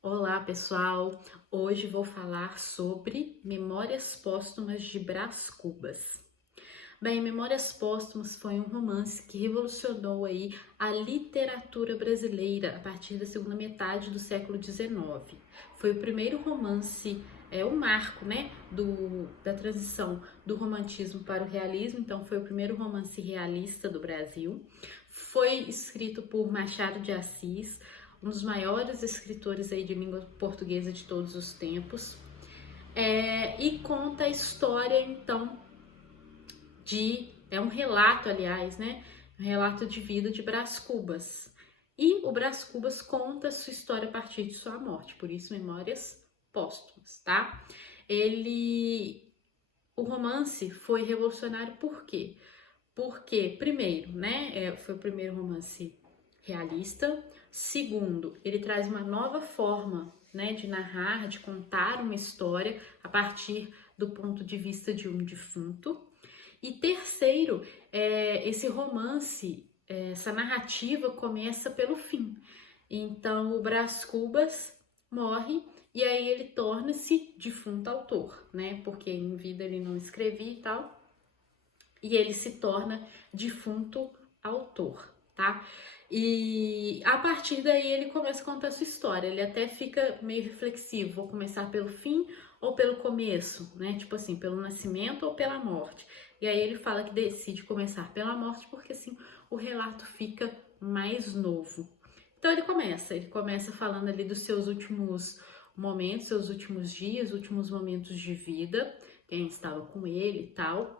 Olá, pessoal! Hoje vou falar sobre Memórias Póstumas de Brás Cubas. Bem, Memórias Póstumas foi um romance que revolucionou aí a literatura brasileira a partir da segunda metade do século XIX. Foi o primeiro romance, o marco, né, da transição do romantismo para o realismo, então foi o primeiro romance realista do Brasil. Foi escrito por Machado de Assis, um dos maiores escritores aí de língua portuguesa de todos os tempos, e conta a história, então, é um relato, aliás, né, um relato de vida de Brás Cubas. E o Brás Cubas conta a sua história a partir de sua morte, por isso Memórias Póstumas, tá? O romance foi revolucionário por quê? Porque, primeiro, né, foi o primeiro romance realista. Segundo, ele traz uma nova forma, né, de narrar, de contar uma história a partir do ponto de vista de um defunto. E terceiro, esse romance, essa narrativa começa pelo fim. Então, o Brás Cubas morre e aí ele torna-se defunto autor, né? Porque em vida ele não escrevia e tal. E ele se torna defunto autor, tá? E a partir daí ele começa a contar a sua história. Ele até fica meio reflexivo: vou começar pelo fim ou pelo começo, né? Tipo assim, pelo nascimento ou pela morte. E aí ele fala que decide começar pela morte porque assim o relato fica mais novo. Então ele começa falando ali dos seus últimos momentos, seus últimos dias, últimos momentos de vida, quem estava com ele e tal.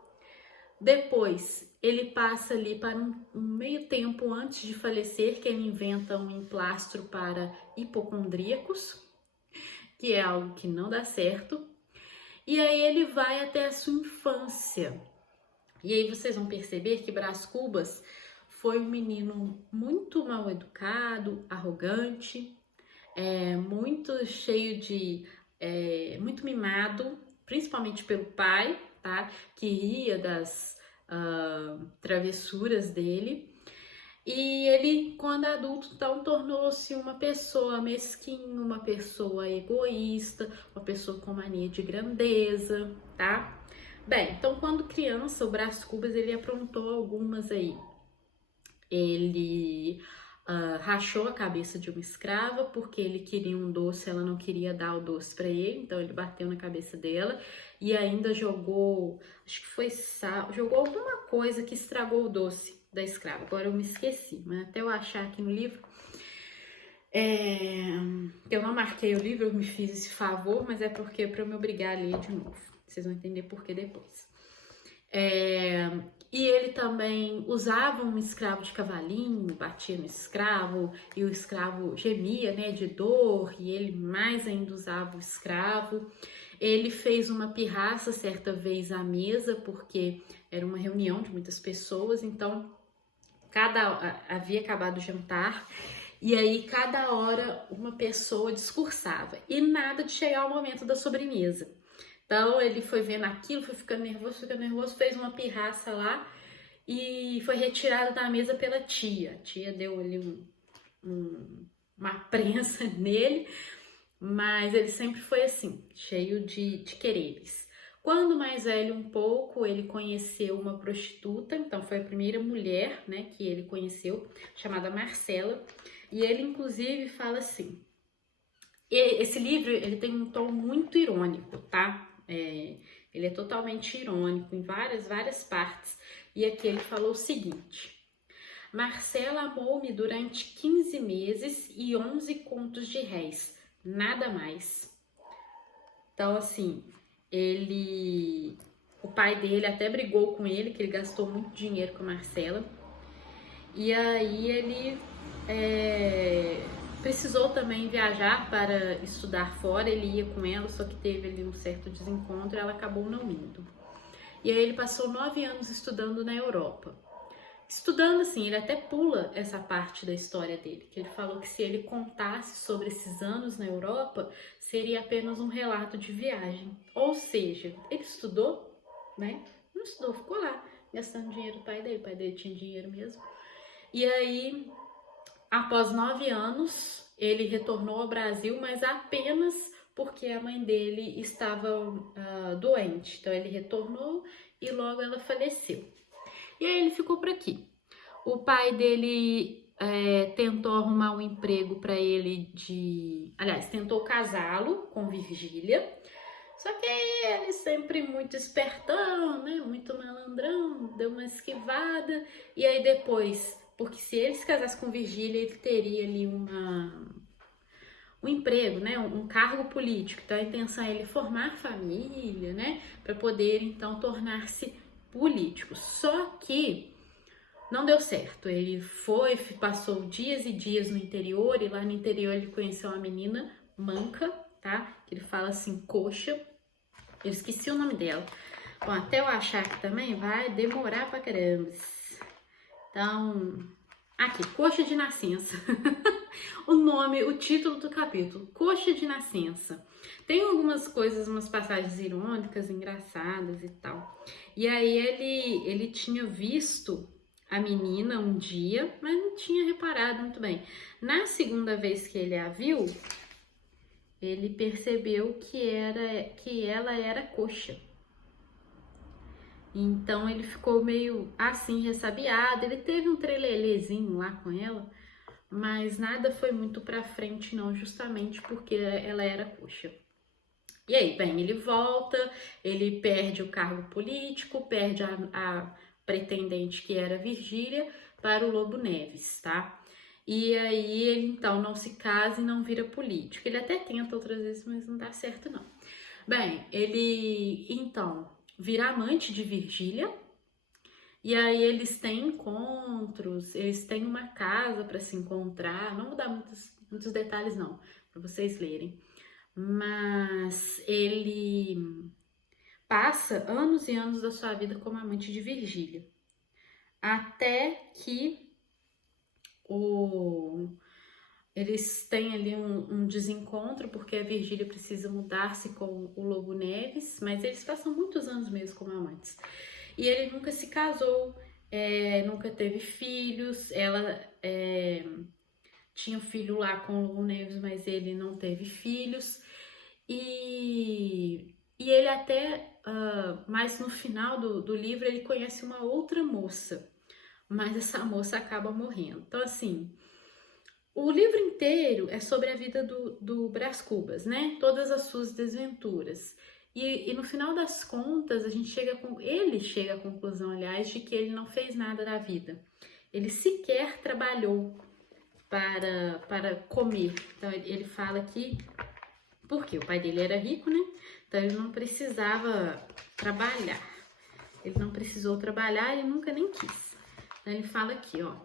Depois, ele passa ali para um meio tempo antes de falecer, que ele inventa um emplastro para hipocondríacos, que é algo que não dá certo. E aí ele vai até a sua infância. E aí vocês vão perceber que Brás Cubas foi um menino muito mal educado, arrogante, muito cheio de... muito mimado, principalmente pelo pai, tá? Que ria das travessuras dele. E ele, quando adulto, então, tornou-se uma pessoa mesquinha, uma pessoa egoísta, uma pessoa com mania de grandeza, tá? Bem, então quando criança, o Brás Cubas, ele aprontou algumas aí. Ele rachou a cabeça de uma escrava porque ele queria um doce, ela não queria dar o doce para ele, então ele bateu na cabeça dela e ainda jogou, acho que foi sal, jogou alguma coisa que estragou o doce da escrava. Agora eu me esqueci, mas até eu achar aqui no livro. Eu não marquei o livro, eu me fiz esse favor, mas é porque é para eu me obrigar a ler de novo. Vocês vão entender por que depois. E ele também usava um escravo de cavalinho, batia no escravo e o escravo gemia, né, de dor, e ele mais ainda usava o escravo. Ele fez uma pirraça certa vez à mesa, porque era uma reunião de muitas pessoas, então havia acabado o jantar, e aí cada hora uma pessoa discursava, e nada de chegar ao momento da sobremesa. Então ele foi vendo aquilo, foi ficando nervoso, fez uma pirraça lá e foi retirado da mesa pela tia. A tia deu ali uma prensa nele, mas ele sempre foi assim, cheio de quereres. Quando mais velho um pouco, ele conheceu uma prostituta, então foi a primeira mulher, né, que ele conheceu, chamada Marcela, e ele inclusive fala assim, esse livro ele tem um tom muito irônico, tá? Ele é totalmente irônico em várias partes. E aqui ele falou o seguinte: Marcela amou-me durante 15 meses e 11 contos de réis, nada mais. Então, assim, o pai dele até brigou com ele, que ele gastou muito dinheiro com a Marcela. E aí ele precisou também viajar para estudar fora, ele ia com ela, só que teve ali um certo desencontro e ela acabou não indo. E aí ele passou 9 anos estudando na Europa. Estudando assim, ele até pula essa parte da história dele, que ele falou que se ele contasse sobre esses anos na Europa, seria apenas um relato de viagem. Ou seja, ele estudou, né? Não estudou, ficou lá, gastando dinheiro do pai dele. O pai dele tinha dinheiro mesmo. E aí, após 9 anos, ele retornou ao Brasil, mas apenas porque a mãe dele estava doente. Então ele retornou e logo ela faleceu. E aí ele ficou por aqui. O pai dele tentou arrumar um emprego para ele aliás, tentou casá-lo com Virgília. Só que ele sempre muito espertão, né? Muito malandrão, deu uma esquivada. E aí depois, porque se ele se casasse com Virgília, ele teria ali um emprego, né? Um cargo político. Então a intenção é ele formar família, né? Para poder então tornar-se político. Só que não deu certo. Ele passou dias e dias no interior, e lá no interior ele conheceu uma menina manca, tá? Que ele fala assim, coxa. Eu esqueci o nome dela. Bom, até eu achar aqui também vai demorar pra caramba. Então, aqui, coxa de nascença. O título do capítulo, coxa de nascença. Tem algumas coisas, umas passagens irônicas, engraçadas e tal. E aí ele tinha visto a menina um dia, mas não tinha reparado muito bem. Na segunda vez que ele a viu, ele percebeu que ela era coxa. Então ele ficou meio assim, ressabiado. Ele teve um trelelezinho lá com ela, mas nada foi muito pra frente não, justamente porque ela era coxa. E aí, bem, ele volta, ele perde o cargo político, perde a pretendente que era Virgília para o Lobo Neves, tá? E aí ele então não se casa e não vira político. Ele até tenta outras vezes, mas não dá certo não. Bem, ele então vira amante de Virgília. E aí eles têm encontros, eles têm uma casa para se encontrar. Não vou dar muitos detalhes não, para vocês lerem. Mas ele passa anos e anos da sua vida como amante de Virgília. Até que eles têm ali um desencontro, porque a Virgília precisa mudar-se com o Lobo Neves, mas eles passam muitos anos mesmo como amantes. E ele nunca se casou, nunca teve filhos. Ela tinha um filho lá com o Lobo Neves, mas ele não teve filhos. E ele até, mais no final do livro, ele conhece uma outra moça, mas essa moça acaba morrendo. Então, assim, o livro inteiro é sobre a vida do Brás Cubas, né? Todas as suas desventuras. E no final das contas, ele chega à conclusão, aliás, de que ele não fez nada da vida. Ele sequer trabalhou para comer. Então, ele fala que... Porque o pai dele era rico, né? Então, ele não precisava trabalhar. Ele não precisou trabalhar e nunca nem quis. Então, ele fala aqui, ó.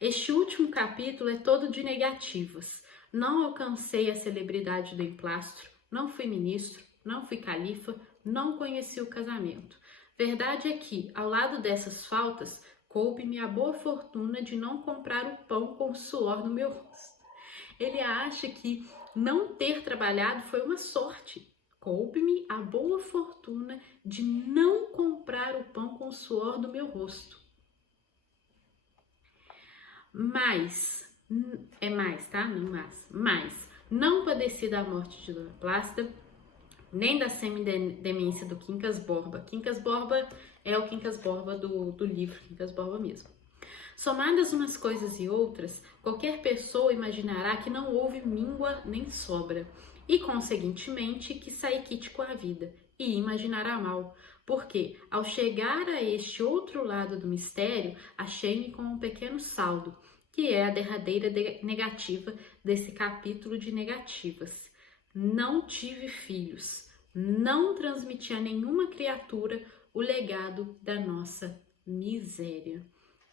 Este último capítulo é todo de negativas. Não alcancei a celebridade do emplastro, não fui ministro, não fui califa, não conheci o casamento. Verdade é que, ao lado dessas faltas, coube-me a boa fortuna de não comprar o pão com o suor no meu rosto. Ele acha que não ter trabalhado foi uma sorte. Coube-me a boa fortuna de não comprar o pão com o suor do meu rosto. Mas, tá? Não mas, não padeci da morte de Dona Plácida, nem da semidemência do Quincas Borba. Quincas Borba é o Quincas Borba do livro, Quincas Borba mesmo. Somadas umas coisas e outras, qualquer pessoa imaginará que não houve míngua nem sobra, e conseguintemente que saí quite com a vida, e imaginará mal, porque ao chegar a este outro lado do mistério, achei-me com um pequeno saldo, que é a derradeira negativa desse capítulo de negativas. Não tive filhos, não transmiti a nenhuma criatura o legado da nossa miséria.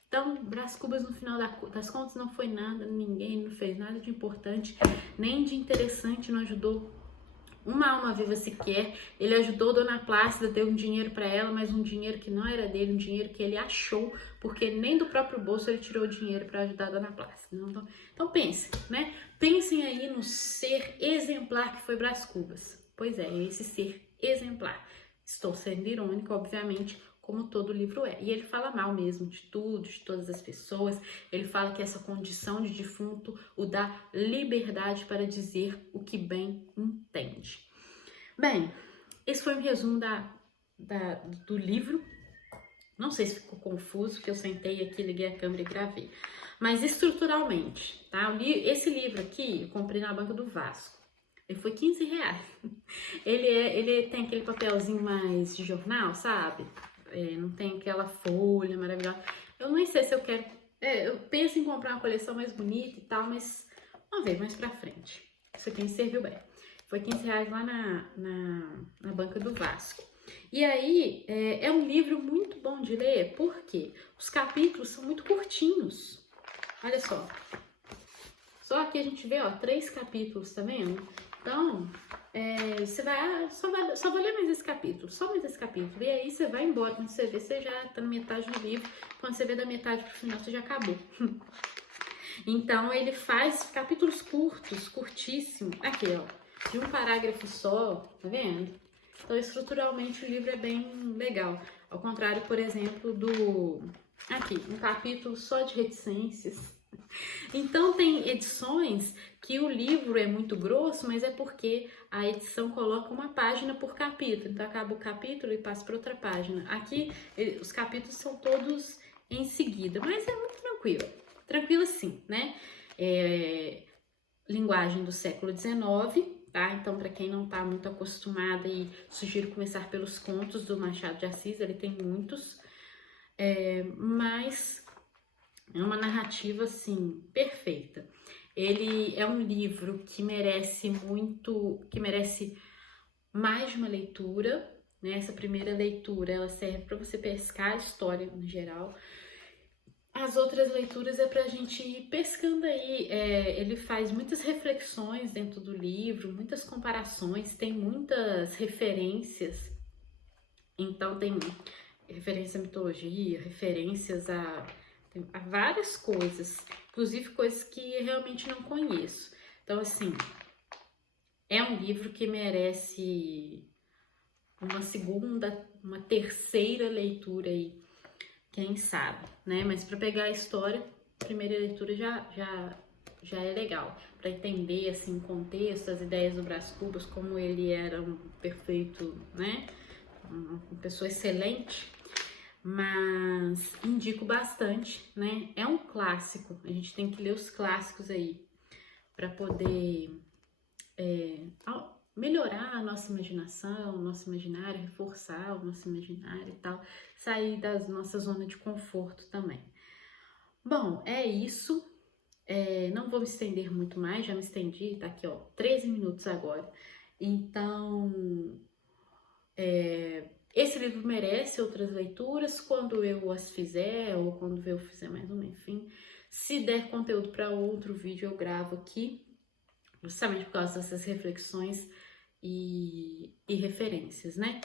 Então, Brás Cubas, no final das contas, não foi nada, ninguém não fez nada de importante, nem de interessante, não ajudou uma alma viva sequer. Ele ajudou Dona Plácida, deu um dinheiro para ela, mas um dinheiro que não era dele, um dinheiro que ele achou, porque nem do próprio bolso ele tirou o dinheiro para ajudar a Dona Plácida. Então pensem, né? Pensem aí no ser exemplar que foi Brás Cubas. Pois é, esse ser exemplar. Estou sendo irônico, obviamente, como todo livro é. E ele fala mal mesmo de tudo, de todas as pessoas. Ele fala que essa condição de defunto o dá liberdade para dizer o que bem entende. Bem, esse foi um resumo do livro. Não sei se ficou confuso, porque eu sentei aqui, liguei a câmera e gravei. Mas estruturalmente, tá? Esse livro aqui eu comprei na Banca do Vasco. Ele foi R$15. Ele tem aquele papelzinho mais de jornal, sabe? Não tem aquela folha maravilhosa. Eu nem sei se eu quero... eu penso em comprar uma coleção mais bonita e tal, mas vamos ver mais pra frente. Isso aqui me serviu bem. Foi R$15 lá na Banca do Vasco. E aí, é um livro muito bom de ler, porque os capítulos são muito curtinhos. Olha só. Só aqui a gente vê, ó, 3 capítulos, tá vendo? Então, você vai, só vou ler mais esse capítulo, só mais esse capítulo. E aí você vai embora, quando você vê, você já tá na metade do livro. Quando você vê da metade pro final, você já acabou. Então, ele faz capítulos curtos, curtíssimos. Aqui, ó, de um parágrafo só, tá vendo? Então, estruturalmente, o livro é bem legal. Ao contrário, por exemplo, aqui, um capítulo só de reticências. Então, tem edições que o livro é muito grosso, mas é porque a edição coloca uma página por capítulo. Então, acaba o capítulo e passa para outra página. Aqui, os capítulos são todos em seguida, mas é muito tranquilo. Tranquilo sim, né? Linguagem do século XIX, tá? Então, para quem não tá muito acostumada, sugiro começar pelos contos do Machado de Assis, ele tem muitos, mas é uma narrativa, assim, perfeita. Ele é um livro que merece mais de uma leitura, né? Essa primeira leitura, ela serve para você pescar a história no geral. As outras leituras é pra gente ir pescando aí. Ele faz muitas reflexões dentro do livro, muitas comparações, tem muitas referências. Então, tem referência à mitologia, referências a várias coisas, inclusive coisas que eu realmente não conheço. Então, assim, é um livro que merece uma segunda, uma terceira leitura aí, quem sabe, né? Mas para pegar a história, a primeira leitura já é legal, para entender, assim, o contexto, as ideias do Brás Cubas, como ele era um perfeito, né? Uma pessoa excelente. Mas indico bastante, né? É um clássico, a gente tem que ler os clássicos aí para poder melhorar a nossa imaginação, o nosso imaginário, reforçar o nosso imaginário e tal, sair da nossa zona de conforto também. Bom, é isso. Não vou me estender muito mais, já me estendi, tá aqui, ó, 13 minutos agora. Então, esse livro merece outras leituras quando eu as fizer, ou quando eu fizer mais uma, enfim. Se der conteúdo para outro vídeo, eu gravo aqui, justamente por causa dessas reflexões e referências, né?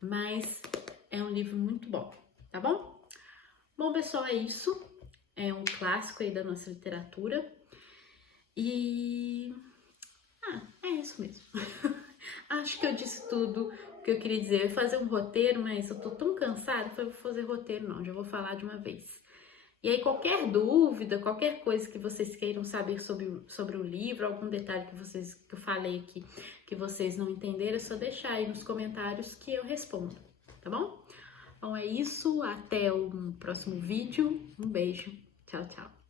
Mas é um livro muito bom, tá bom? Bom, pessoal, é isso. É um clássico aí da nossa literatura. E... é isso mesmo. Acho que eu disse tudo que eu queria dizer. Eu ia fazer um roteiro, mas eu tô tão cansada que eu vou fazer roteiro não, já vou falar de uma vez. E aí, qualquer dúvida, qualquer coisa que vocês queiram saber sobre o livro, algum detalhe que eu falei aqui que vocês não entenderam, é só deixar aí nos comentários que eu respondo, tá bom? Então é isso, até o próximo vídeo. Um beijo, tchau, tchau.